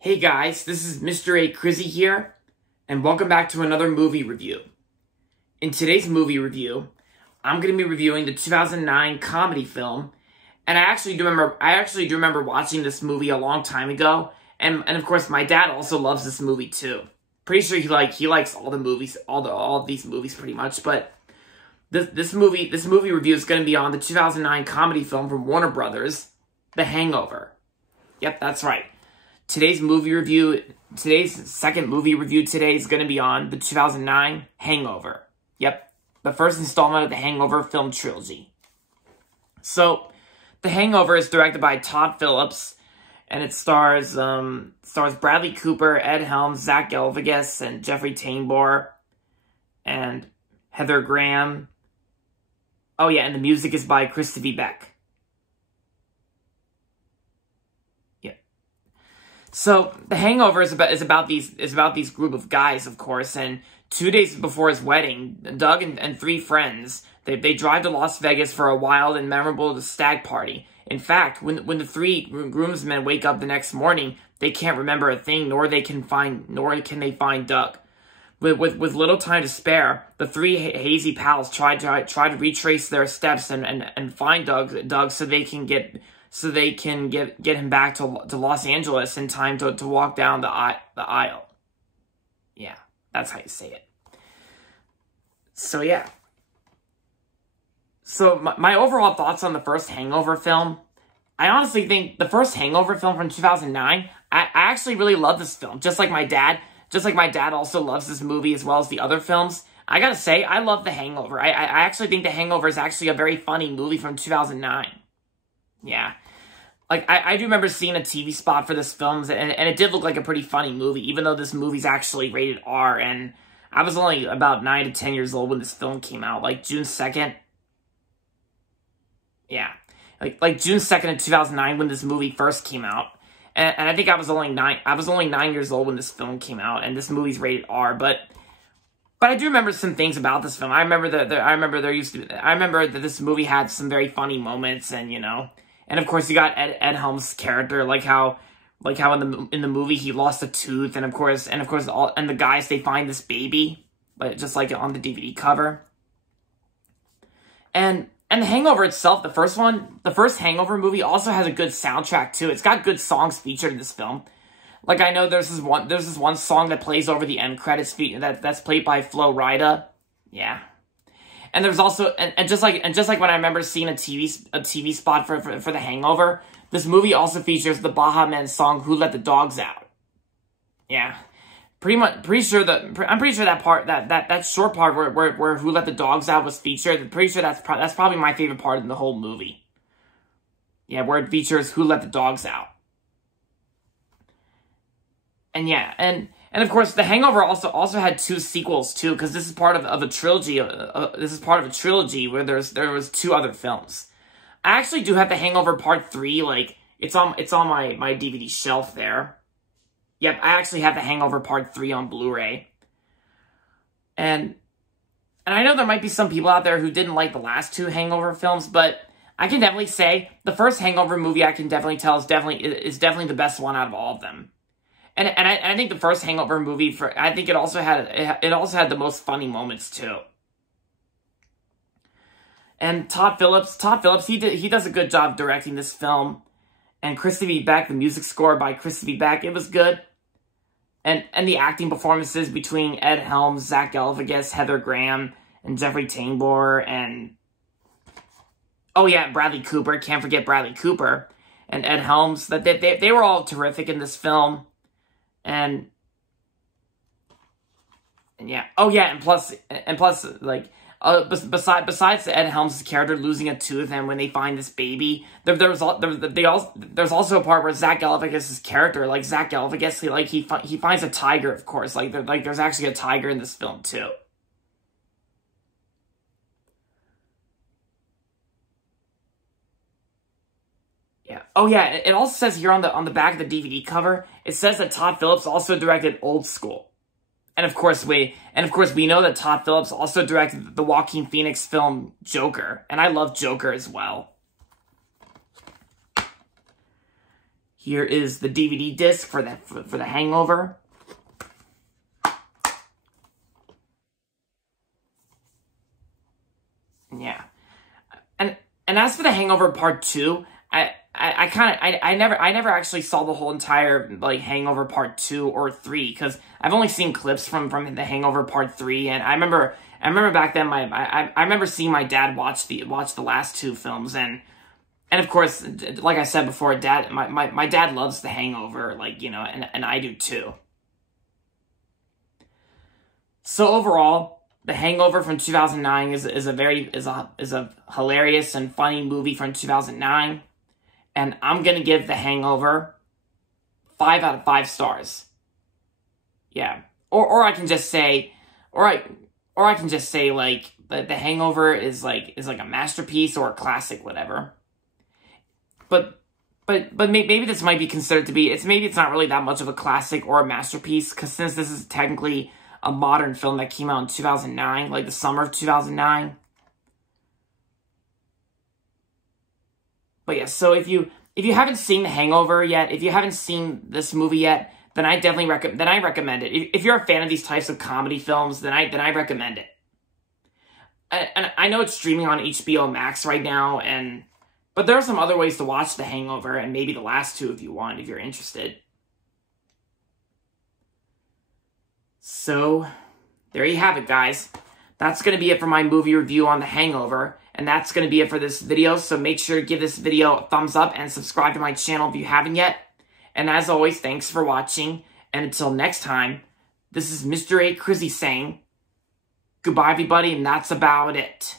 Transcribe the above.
Hey guys, this is Mr. A. Crizzy here, and welcome back to another movie review. In today's movie review, I'm going to be reviewing the 2009 comedy film, and I actually do remember watching this movie a long time ago, and of course my dad also loves this movie too. Pretty sure he likes all the movies, all of these movies pretty much, but this movie review is going to be on the 2009 comedy film from Warner Brothers, The Hangover. Yep, that's right. Today's second movie review today is going to be on the 2009 Hangover. Yep, the first installment of the Hangover film trilogy. So, The Hangover is directed by Todd Phillips, and it stars Bradley Cooper, Ed Helms, Zach Galifianakis, and Jeffrey Tambor, and Heather Graham. Oh yeah, and the music is by Christopher Beck. So, The Hangover is about these group of guys, of course, and 2 days before his wedding, Doug and three friends, they drive to Las Vegas for a wild and memorable stag party. In fact, when the three groomsmen wake up the next morning, they can't remember a thing, nor can they find Doug. With little time to spare, the three hazy pals try to retrace their steps and find Doug so they can get him back to Los Angeles in time to walk down the aisle. Yeah, that's how you say it. So yeah. So my overall thoughts on the first Hangover film. I honestly think the first Hangover film from 2009, I actually really love this film. Just like my dad also loves this movie as well as the other films. I gotta say, I love The Hangover. I actually think The Hangover is actually a very funny movie from 2009. Yeah. Like, I do remember seeing a TV spot for this film, and it did look like a pretty funny movie, even though this movie's actually rated R, and I was only about 9 to 10 years old when this film came out, like June 2nd. Yeah. Like June 2nd of 2009 when this movie first came out. And I think I was only 9 years old when this film came out, and this movie's rated R, but I do remember some things about this film. I remember that this movie had some very funny moments, and you know. And of course, you got Ed Helms' character, like how in the movie he lost a tooth, and of course, the guys, they find this baby, but just like on the DVD cover. And The Hangover itself, the first Hangover movie also has a good soundtrack too. It's got good songs featured in this film. Like I know there's this one song that plays over the end credits that's played by Flo Rida. Yeah. And there's also, and just like when I remember seeing a TV spot for The Hangover, this movie also features the Baha Men song "Who Let the Dogs Out." Yeah, I'm pretty sure that part, that short part where "Who Let the Dogs Out" was featured. I'm pretty sure that's probably my favorite part in the whole movie. Yeah, where it features "Who Let the Dogs Out." And yeah, and of course, The Hangover also had 2 sequels too, because this is part of a trilogy. This is part of a trilogy where there was 2 other films. I actually do have The Hangover Part 3. Like it's on my DVD shelf there. Yep, I actually have The Hangover Part 3 on Blu-ray. And I know there might be some people out there who didn't like the last 2 Hangover films, but I can definitely say the first Hangover movie I can definitely tell is definitely the best one out of all of them. And I think the first Hangover movie, I think it also had the most funny moments too. And Todd Phillips, he does a good job directing this film. And Christopher Beck, the music score by Christopher Beck, it was good. And the acting performances between Ed Helms, Zach Galifianakis, Heather Graham, and Jeffrey Tambor, and oh yeah, Bradley Cooper. Can't forget Bradley Cooper and Ed Helms. That they were all terrific in this film. And yeah, oh yeah, and plus, like, besides Ed Helms' character losing a tooth, and when they find this baby, there's also a part where Zach Galifianakis' character, like Zach Galifianakis, he finds a tiger, of course, there's actually a tiger in this film too. Yeah. Oh yeah, it also says here on the back of the DVD cover, it says that Todd Phillips also directed Old School. And of course we know that Todd Phillips also directed the Joaquin Phoenix film Joker, and I love Joker as well. Here is the DVD disc for the Hangover. Yeah. And as for the Hangover Part 2, I never actually saw the whole entire, like, Hangover Part 2 or 3, because I've only seen clips from the Hangover Part 3, and I remember back then, I remember seeing my dad watch the last two films, and of course, like I said before, my dad loves the Hangover, like, you know, and I do too. So overall, The Hangover from 2009 is a hilarious and funny movie from 2009, and I'm gonna give The Hangover 5 out of 5 stars. Yeah, or I can just say, like The Hangover is like a masterpiece or a classic, whatever. But maybe this might be considered to be, maybe it's not really that much of a classic or a masterpiece, because since this is technically a modern film that came out in 2009, like the summer of 2009. But yeah, so if you haven't seen The Hangover yet, if you haven't seen this movie yet, then I definitely recommend it. If you're a fan of these types of comedy films, then I recommend it. And I know it's streaming on HBO Max right now, but there are some other ways to watch The Hangover, and maybe the last two if you want, if you're interested. So, there you have it, guys. That's going to be it for my movie review on The Hangover, and that's going to be it for this video, so make sure to give this video a thumbs up and subscribe to my channel if you haven't yet. And as always, thanks for watching, and until next time, this is Mr. A. Crizzy saying, goodbye everybody, and that's about it.